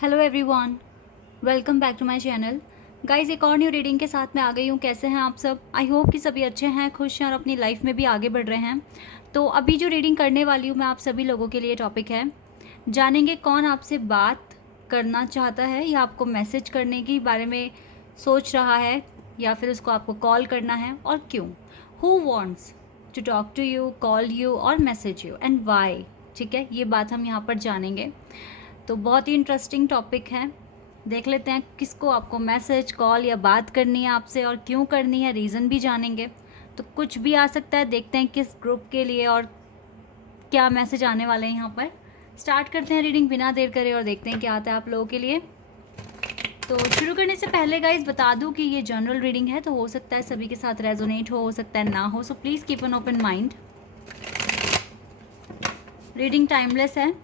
Hello everyone, welcome back to my channel. Guys, एक और new reading के साथ मैं आ गई हूँ। कैसे हैं आप सब? आई होप कि सभी अच्छे हैं, खुश हैं और अपनी लाइफ में भी आगे बढ़ रहे हैं। तो अभी जो रीडिंग करने वाली हूँ मैं आप सभी लोगों के लिए टॉपिक है, जानेंगे कौन आपसे बात करना चाहता है या आपको मैसेज करने के बारे में सोच रहा है या फिर उसको आपको कॉल करना है और क्यों। Who wants to talk to you, call you और मैसेज यू एंड वाई। ठीक है, ये बात हम यहाँ पर जानेंगे। तो बहुत ही इंटरेस्टिंग टॉपिक है। देख लेते हैं किसको आपको मैसेज, कॉल या बात करनी है आपसे और क्यों करनी है, रीज़न भी जानेंगे। तो कुछ भी आ सकता है, देखते हैं किस ग्रुप के लिए और क्या मैसेज आने वाले हैं यहाँ पर। स्टार्ट करते हैं रीडिंग बिना देर करे और देखते हैं क्या आता है आप लोगों के लिए। तो शुरू करने से पहले गाइज बता दूं कि ये जनरल रीडिंग है, तो हो सकता है सभी के साथ रेजोनेट हो सकता है ना हो, so please keep an open mind. Reading timeless है,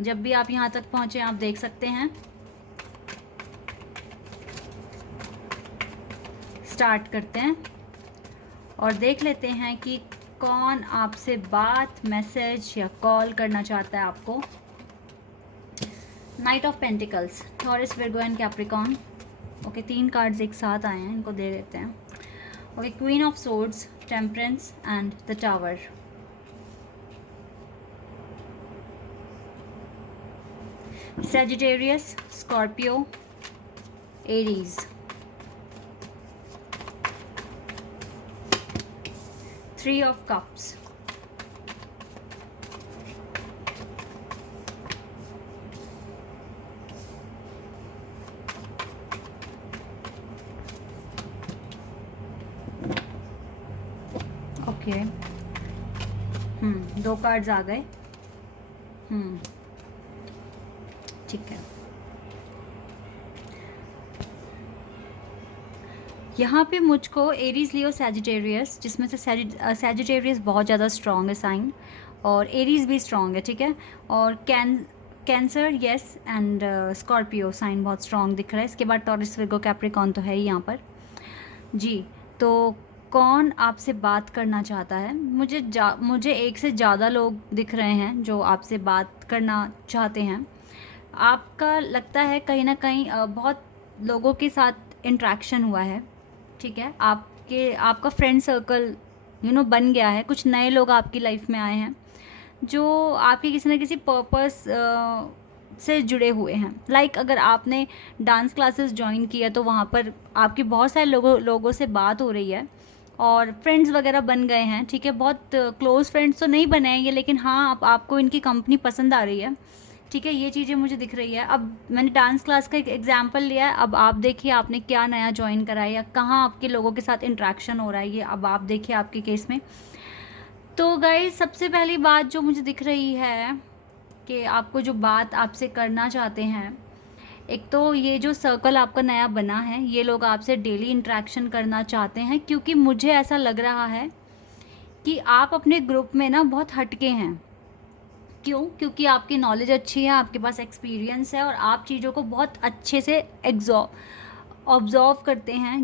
जब भी आप यहाँ तक पहुँचे आप देख सकते हैं। स्टार्ट करते हैं और देख लेते हैं कि कौन आपसे बात, मैसेज या कॉल करना चाहता है आपको। Knight of pentacles, Taurus, Virgo and Capricorn. Okay, 3 cards एक साथ आए हैं, इनको दे देते हैं। Okay, queen of swords, temperance and the tower. Sagittarius, Scorpio, Aries. Three of Cups. Okay, 2 cards आ गए। ठीक है, यहाँ पे मुझको एरीज, लियो, सैजिटेरियस, जिसमें से सैजिटेरियस बहुत ज़्यादा स्ट्रॉन्ग है साइन और एरीज भी स्ट्रॉन्ग है। ठीक है, और Cancer yes and Scorpio sign बहुत स्ट्रॉन्ग दिख रहा है। इसके बाद टॉरस, विर्गो, कैप्रिकॉर्न तो है ही यहाँ पर जी। तो कौन आपसे बात करना चाहता है? मुझे एक से ज़्यादा लोग दिख रहे हैं जो आपसे बात करना चाहते हैं। आपका लगता है कहीं ना कहीं बहुत लोगों के साथ इंट्रैक्शन हुआ है। ठीक है, आपका फ्रेंड सर्कल बन गया है। कुछ नए लोग आपकी लाइफ में आए हैं जो आपके किसी न किसी पर्पस से जुड़े हुए हैं। लाइक अगर आपने डांस क्लासेस ज्वाइन किया तो वहाँ पर आपकी बहुत सारे लोगों से बात हो रही है और फ्रेंड्स वगैरह बन गए हैं। ठीक है, बहुत क्लोज़ फ्रेंड्स तो नहीं बने हैं ये, लेकिन हाँ आपको इनकी कंपनी पसंद आ रही है। ठीक है, ये चीज़ें मुझे दिख रही है। अब मैंने डांस क्लास का एक एग्जाम्पल लिया है, अब आप देखिए आपने क्या नया ज्वाइन करा है या कहाँ आपके लोगों के साथ इंट्रैक्शन हो रहा है, ये अब आप देखिए आपके केस में। तो गाइस, सबसे पहली बात जो मुझे दिख रही है कि आपको जो बात आपसे करना चाहते हैं, एक तो ये जो सर्कल आपका नया बना है, ये लोग आपसे डेली इंट्रैक्शन करना चाहते हैं क्योंकि मुझे ऐसा लग रहा है कि आप अपने ग्रुप में ना बहुत हटके हैं। क्यों? क्योंकि आपकी नॉलेज अच्छी है, आपके पास एक्सपीरियंस है और आप चीज़ों को बहुत अच्छे से ऑब्जर्व करते हैं।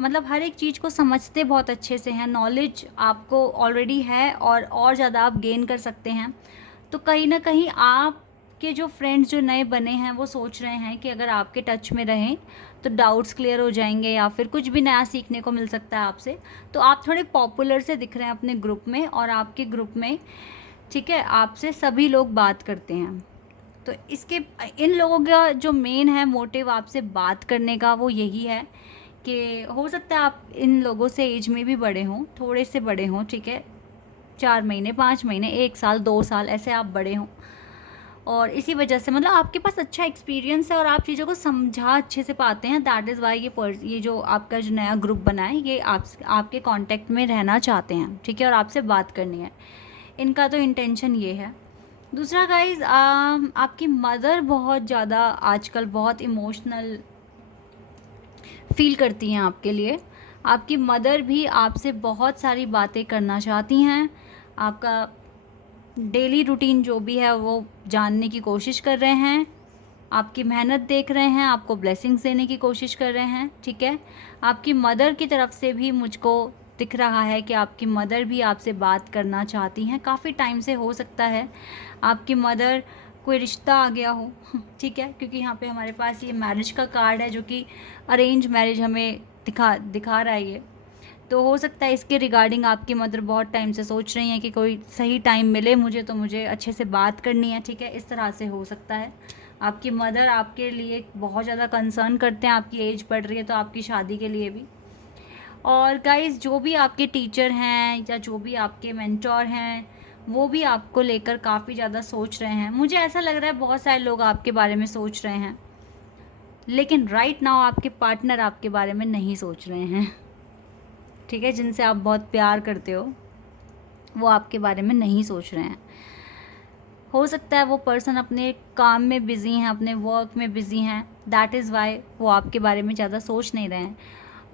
मतलब हर एक चीज़ को समझते बहुत अच्छे से हैं। नॉलेज आपको ऑलरेडी है और ज़्यादा आप गेन कर सकते हैं। तो कहीं ना कहीं आपके जो फ्रेंड्स जो नए बने हैं वो सोच रहे हैं कि अगर आपके टच में रहें तो डाउट्स क्लियर हो जाएंगे या फिर कुछ भी नया सीखने को मिल सकता है आपसे। तो आप थोड़े पॉपुलर से दिख रहे हैं अपने ग्रुप में और आपके ग्रुप में, ठीक है, आपसे सभी लोग बात करते हैं। तो इन लोगों का जो मेन है मोटिव आपसे बात करने का वो यही है कि हो सकता है आप इन लोगों से एज में भी बड़े हों, थोड़े से बड़े हों। ठीक है, 4 महीने, 5 महीने, 1 साल, 2 साल ऐसे आप बड़े हों और इसी वजह से मतलब आपके पास अच्छा एक्सपीरियंस है और आप चीज़ों को समझा अच्छे से पाते हैं। दैट इज़ वाई ये जो आपका जो नया ग्रुप बना है ये आपके कांटेक्ट में रहना चाहते हैं। ठीक है, और आपसे बात करनी है, इनका तो इंटेंशन ये है। दूसरा गाइज, आपकी मदर बहुत ज़्यादा आजकल बहुत इमोशनल फील करती हैं आपके लिए। आपकी मदर भी आपसे बहुत सारी बातें करना चाहती हैं। आपका डेली रूटीन जो भी है वो जानने की कोशिश कर रहे हैं। आपकी मेहनत देख रहे हैं, आपको ब्लेसिंग्स देने की कोशिश कर रहे हैं। ठीक है, आपकी मदर की तरफ से भी मुझको दिख रहा है कि आपकी मदर भी आपसे बात करना चाहती हैं। काफ़ी टाइम से हो सकता है आपकी मदर कोई रिश्ता आ गया हो ठीक है, क्योंकि यहाँ पे हमारे पास ये मैरिज का कार्ड है जो कि अरेंज मैरिज हमें दिखा रहा है ये। तो हो सकता है इसके रिगार्डिंग आपकी मदर बहुत टाइम से सोच रही हैं कि कोई सही टाइम मिले मुझे, तो मुझे अच्छे से बात करनी है, ठीक है, इस तरह से हो सकता है। आपकी मदर आपके लिए बहुत ज़्यादा कंसर्न करते हैं, आपकी एज बढ़ रही है तो आपकी शादी के लिए भी। और गाइस, जो भी आपके टीचर हैं या जो भी आपके मेंटोर हैं, वो भी आपको लेकर काफ़ी ज़्यादा सोच रहे हैं। मुझे ऐसा लग रहा है बहुत सारे लोग आपके बारे में सोच रहे हैं, लेकिन राइट नाउ आपके पार्टनर आपके बारे में नहीं सोच रहे हैं, ठीक है, जिनसे आप बहुत प्यार करते हो वो आपके बारे में नहीं सोच रहे हैं। हो सकता है वो पर्सन अपने काम में बिज़ी हैं, अपने वर्क में बिज़ी हैं, दैट इज़ वाई वो आपके बारे में ज़्यादा सोच नहीं रहे हैं।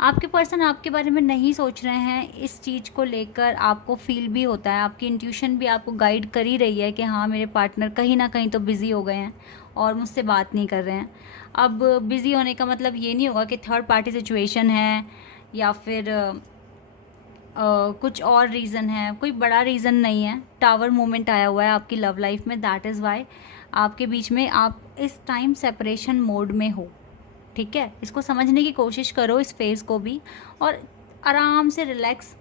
आपके पर्सन आपके बारे में नहीं सोच रहे हैं, इस चीज़ को लेकर आपको फील भी होता है, आपकी इंट्यूशन भी आपको गाइड कर ही रही है कि हाँ, मेरे पार्टनर कहीं ना कहीं तो बिज़ी हो गए हैं और मुझसे बात नहीं कर रहे हैं। अब बिज़ी होने का मतलब ये नहीं होगा कि थर्ड पार्टी सिचुएशन है या फिर कुछ और रीज़न है, कोई बड़ा रीज़न नहीं है। टावर मोमेंट आया हुआ है आपकी लव लाइफ में, दैट इज़ वाई आपके बीच में आप इस टाइम सेपरेशन मोड में हो, ठीक है। इसको समझने की कोशिश करो, इस फेज़ को भी, और आराम से रिलैक्स,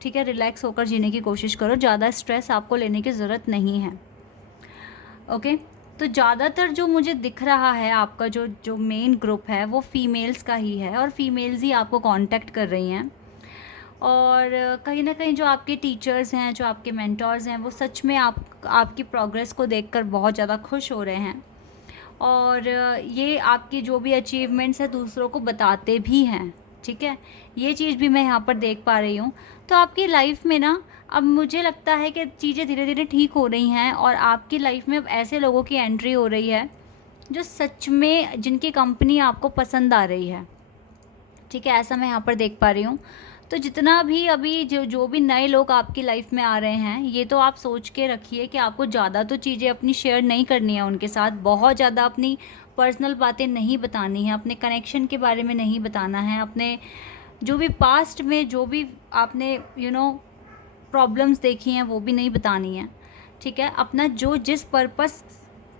ठीक है, रिलैक्स होकर जीने की कोशिश करो। ज़्यादा स्ट्रेस आपको लेने की ज़रूरत नहीं है, ओके। तो ज़्यादातर जो मुझे दिख रहा है आपका जो मेन ग्रुप है वो फीमेल्स का ही है, और फीमेल्स ही आपको कांटेक्ट कर रही हैं। और कहीं ना कहीं जो आपके टीचर्स हैं, जो आपके मेंटोर्स हैं, वो सच में आपकी प्रोग्रेस को देखकर बहुत ज़्यादा खुश हो रहे हैं, और ये आपकी जो भी अचीवमेंट्स हैं दूसरों को बताते भी हैं, ठीक है। ये चीज़ भी मैं यहाँ पर देख पा रही हूँ। तो आपकी लाइफ में ना अब मुझे लगता है कि चीज़ें धीरे धीरे ठीक हो रही हैं, और आपकी लाइफ में अब ऐसे लोगों की एंट्री हो रही है जो सच में जिनकी कंपनी आपको पसंद आ रही है, ठीक है, ऐसा मैं यहाँ पर देख पा रही हूँ। तो जितना भी अभी जो भी नए लोग आपकी लाइफ में आ रहे हैं, ये तो आप सोच के रखिए कि आपको ज़्यादा तो चीज़ें अपनी शेयर नहीं करनी है उनके साथ, बहुत ज़्यादा अपनी पर्सनल बातें नहीं बतानी है, अपने कनेक्शन के बारे में नहीं बताना है, अपने जो भी पास्ट में जो भी आपने प्रॉब्लम्स देखी हैं वो भी नहीं बतानी है, ठीक है। अपना जिस पर्पस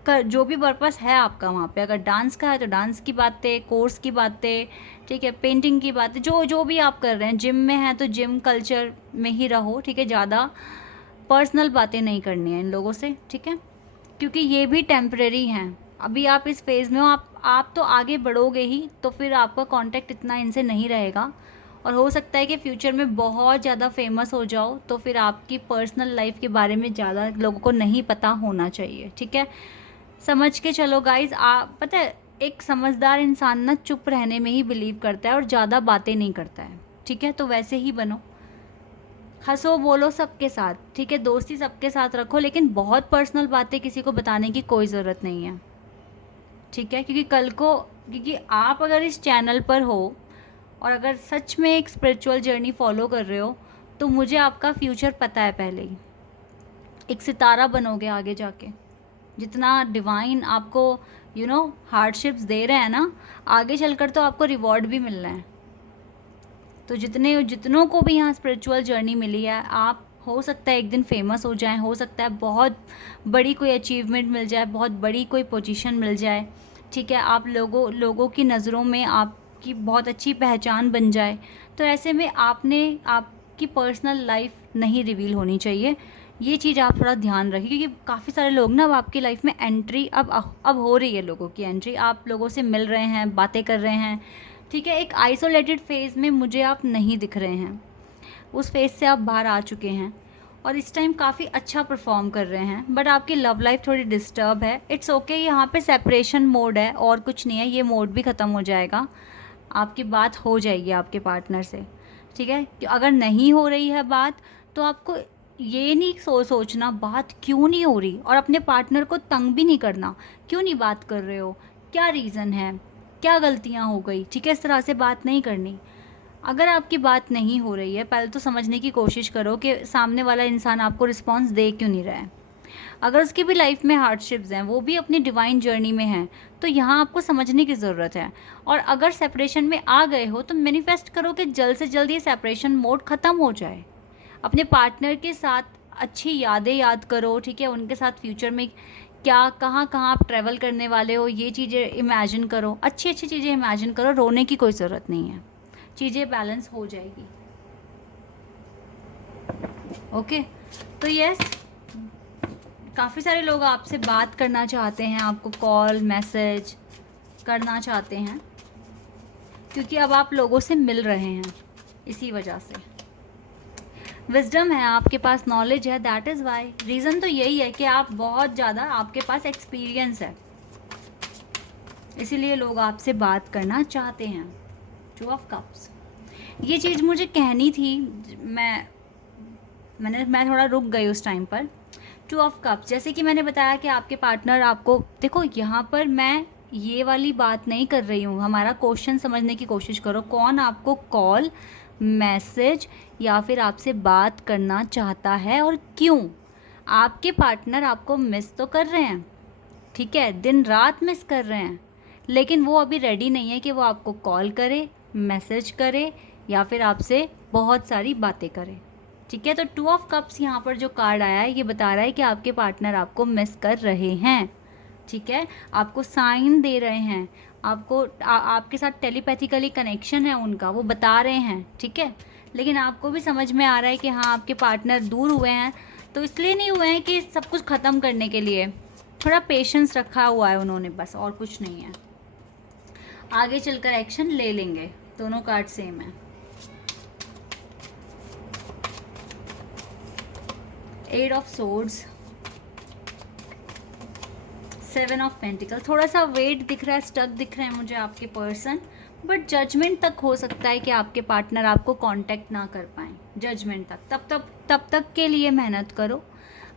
का जो भी पर्पस है आपका वहाँ पे, अगर डांस का है तो डांस की बातें, कोर्स की बातें, ठीक है, पेंटिंग की बातें, जो भी आप कर रहे हैं, जिम में है तो जिम कल्चर में ही रहो, ठीक है, ज़्यादा पर्सनल बातें नहीं करनी है इन लोगों से, ठीक है, क्योंकि ये भी टेम्परेरी हैं। अभी आप इस फेज़ में हो, आप तो आगे बढ़ोगे ही, तो फिर आपका कांटेक्ट इतना इनसे नहीं रहेगा, और हो सकता है कि फ्यूचर में बहुत ज़्यादा फेमस हो जाओ, तो फिर आपकी पर्सनल लाइफ के बारे में ज़्यादा लोगों को नहीं पता होना चाहिए, ठीक है। समझ के चलो गाइज, पता है एक समझदार इंसान ना चुप रहने में ही बिलीव करता है और ज़्यादा बातें नहीं करता है, ठीक है। तो वैसे ही बनो, हंसो बोलो सबके साथ, ठीक है, दोस्ती सबके साथ रखो, लेकिन बहुत पर्सनल बातें किसी को बताने की कोई ज़रूरत नहीं है, ठीक है, क्योंकि आप अगर इस चैनल पर हो और अगर सच में एक स्पिरिचुअल जर्नी फॉलो कर रहे हो, तो मुझे आपका फ्यूचर पता है पहले ही। एक सितारा बनोगे आगे जाके, जितना डिवाइन आपको हार्डशिप्स दे रहे हैं ना, आगे चलकर तो आपको रिवॉर्ड भी मिल रहा है। तो जितनों को भी यहाँ स्पिरिचुअल जर्नी मिली है, आप हो सकता है एक दिन फेमस हो जाएं, हो सकता है बहुत बड़ी कोई अचीवमेंट मिल जाए, बहुत बड़ी कोई पोजीशन मिल जाए, ठीक है, आप लोगों की नज़रों में आपकी बहुत अच्छी पहचान बन जाए। तो ऐसे में आपकी पर्सनल लाइफ नहीं रिवील होनी चाहिए, ये चीज़ आप थोड़ा ध्यान रखिए, क्योंकि काफ़ी सारे लोग ना अब आपकी लाइफ में एंट्री अब हो रही है, लोगों की एंट्री, आप लोगों से मिल रहे हैं, बातें कर रहे हैं, ठीक है। एक आइसोलेटेड फेज़ में मुझे आप नहीं दिख रहे हैं, उस फेज़ से आप बाहर आ चुके हैं और इस टाइम काफ़ी अच्छा परफॉर्म कर रहे हैं, बट आपकी लव लाइफ थोड़ी डिस्टर्ब है। इट्स ओके, यहाँ पे सेपरेशन मोड है और कुछ नहीं है, ये मोड भी ख़त्म हो जाएगा, आपकी बात हो जाएगी आपके पार्टनर से, ठीक है। अगर नहीं हो रही है बात, तो आपको ये नहीं सोचना बात क्यों नहीं हो रही, और अपने पार्टनर को तंग भी नहीं करना, क्यों नहीं बात कर रहे हो, क्या रीज़न है, क्या गलतियाँ हो गई, ठीक है, इस तरह से बात नहीं करनी। अगर आपकी बात नहीं हो रही है, पहले तो समझने की कोशिश करो कि सामने वाला इंसान आपको रिस्पॉन्स दे क्यों नहीं रहा है। अगर उसकी भी लाइफ में हार्डशिप्स हैं, वो भी अपनी डिवाइन जर्नी में हैं, तो यहाँ आपको समझने की ज़रूरत है। और अगर सेपरेशन में आ गए हो, तो मैनिफेस्ट करो कि जल्द से जल्द ये सेपरेशन मोड ख़त्म हो जाए। अपने पार्टनर के साथ अच्छी यादें याद करो, ठीक है, उनके साथ फ्यूचर में क्या कहाँ कहाँ आप ट्रैवल करने वाले हो, ये चीज़ें इमेजिन करो, अच्छी अच्छी चीज़ें इमेजिन करो, रोने की कोई ज़रूरत नहीं है, चीज़ें बैलेंस हो जाएगी। ओके, तो यस, काफ़ी सारे लोग आपसे बात करना चाहते हैं, आपको कॉल मैसेज करना चाहते हैं, क्योंकि अब आप लोगों से मिल रहे हैं, इसी वजह से विजडम है आपके पास, नॉलेज है, दैट इज़ वाई। रीज़न तो यही है कि आप बहुत ज़्यादा, आपके पास एक्सपीरियंस है, इसीलिए लोग आपसे बात करना चाहते हैं। 2 ऑफ कप्स, ये चीज़ मुझे कहनी थी, मैं थोड़ा रुक गई उस टाइम पर। 2 ऑफ कप्स, जैसे कि मैंने बताया कि आपके पार्टनर आपको, देखो यहाँ पर मैं ये वाली बात नहीं कर रही हूँ, हमारा क्वेश्चन समझने की कोशिश करो, कौन आपको कॉल मैसेज या फिर आपसे बात करना चाहता है और क्यों। आपके पार्टनर आपको मिस तो कर रहे हैं, ठीक है, दिन रात मिस कर रहे हैं, लेकिन वो अभी रेडी नहीं है कि वो आपको कॉल करे, मैसेज करे या फिर आपसे बहुत सारी बातें करे, ठीक है। तो 2 ऑफ कप्स यहाँ पर जो कार्ड आया है, ये बता रहा है कि आपके पार्टनर आपको मिस कर रहे हैं, ठीक है, आपको साइन दे रहे हैं, आपको आपके साथ टेलीपैथिकली कनेक्शन है उनका, वो बता रहे हैं, ठीक है। लेकिन आपको भी समझ में आ रहा है कि हाँ, आपके पार्टनर दूर हुए हैं, तो इसलिए नहीं हुए हैं कि सब कुछ ख़त्म करने के लिए, थोड़ा पेशेंस रखा हुआ है उन्होंने, बस, और कुछ नहीं है। आगे चलकर एक्शन ले लेंगे, दोनों कार्ड सेम है। 8 ऑफ सोर्ड्स, 7 ऑफ पेंटिकल, थोड़ा सा वेट दिख रहा है, स्टक दिख रहे हैं मुझे आपके पर्सन, बट जजमेंट तक हो सकता है कि आपके पार्टनर आपको कांटेक्ट ना कर पाएँ, जजमेंट तक, तब तक के लिए मेहनत करो,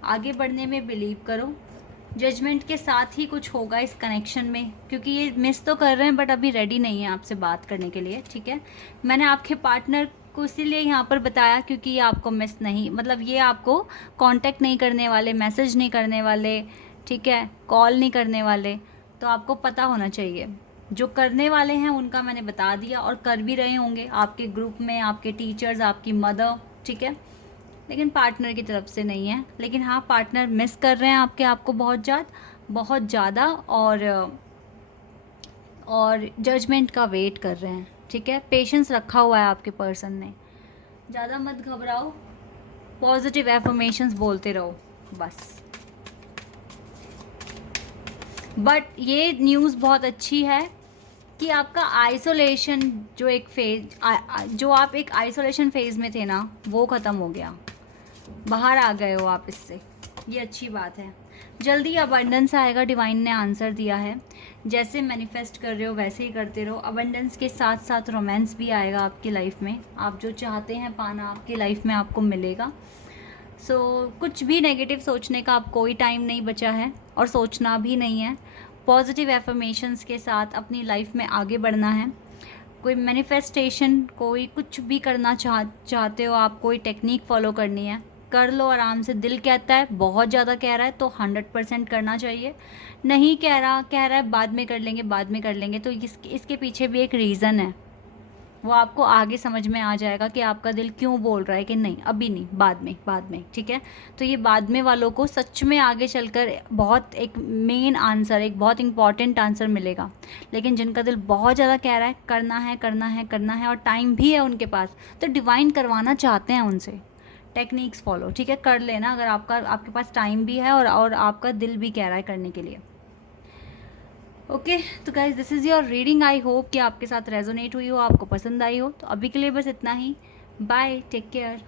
आगे बढ़ने में बिलीव करो, जजमेंट के साथ ही कुछ होगा इस कनेक्शन में, क्योंकि ये मिस तो कर रहे हैं बट अभी रेडी नहीं है आपसे बात करने के लिए, ठीक है। मैंने आपके पार्टनर को इसीलिए यहाँ पर बताया क्योंकि ये आपको मिस नहीं, मतलब ये आपको कांटेक्ट नहीं करने वाले, मैसेज नहीं करने वाले, ठीक है, कॉल नहीं करने वाले, तो आपको पता होना चाहिए। जो करने वाले हैं उनका मैंने बता दिया, और कर भी रहे होंगे आपके ग्रुप में, आपके टीचर्स, आपकी मदर, ठीक है, लेकिन पार्टनर की तरफ से नहीं है। लेकिन हाँ, पार्टनर मिस कर रहे हैं आपको बहुत ज़्यादा, और जजमेंट का वेट कर रहे हैं, ठीक है। पेशेंस रखा हुआ है आपके पर्सन ने, ज़्यादा मत घबराओ, पॉजिटिव एफर्मेशंस बोलते रहो बस। बट ये न्यूज़ बहुत अच्छी है कि आपका आइसोलेशन, जो एक फेज, जो आप एक आइसोलेशन फेज़ में थे ना, वो ख़त्म हो गया, बाहर आ गए हो आप इससे, ये अच्छी बात है। जल्दी अबंडेंस आएगा, डिवाइन ने आंसर दिया है, जैसे मैनिफेस्ट कर रहे हो वैसे ही करते रहो। अबंडेंस के साथ साथ रोमांस भी आएगा आपकी लाइफ में, आप जो चाहते हैं पाना आपकी लाइफ में आपको मिलेगा। सो कुछ भी नेगेटिव सोचने का अब कोई टाइम नहीं बचा है, और सोचना भी नहीं है। पॉजिटिव एफर्मेशंस के साथ अपनी लाइफ में आगे बढ़ना है। कोई मैनिफेस्टेशन, कोई कुछ भी करना चाहते हो आप, कोई टेक्निक फॉलो करनी है, कर लो आराम से। दिल कहता है, बहुत ज़्यादा कह रहा है तो 100% करना चाहिए, नहीं कह रहा है बाद में कर लेंगे, तो इसके पीछे भी एक रीज़न है, वो आपको आगे समझ में आ जाएगा कि आपका दिल क्यों बोल रहा है कि नहीं अभी नहीं, बाद में, ठीक है। तो ये बाद में वालों को सच में आगे चलकर बहुत एक मेन आंसर, एक बहुत इंपॉर्टेंट आंसर मिलेगा। लेकिन जिनका दिल बहुत ज़्यादा कह रहा है करना है और टाइम भी है उनके पास, तो डिवाइन करवाना चाहते हैं उनसे, टेक्निक्स फॉलो, ठीक है, कर लेना अगर आपके पास टाइम भी है और आपका दिल भी कह रहा है करने के लिए। ओके, तो guys this is your reading, I hope कि आपके साथ रेजोनेट हुई हो, आपको पसंद आई हो। तो अभी के लिए बस इतना ही, बाय, टेक केयर।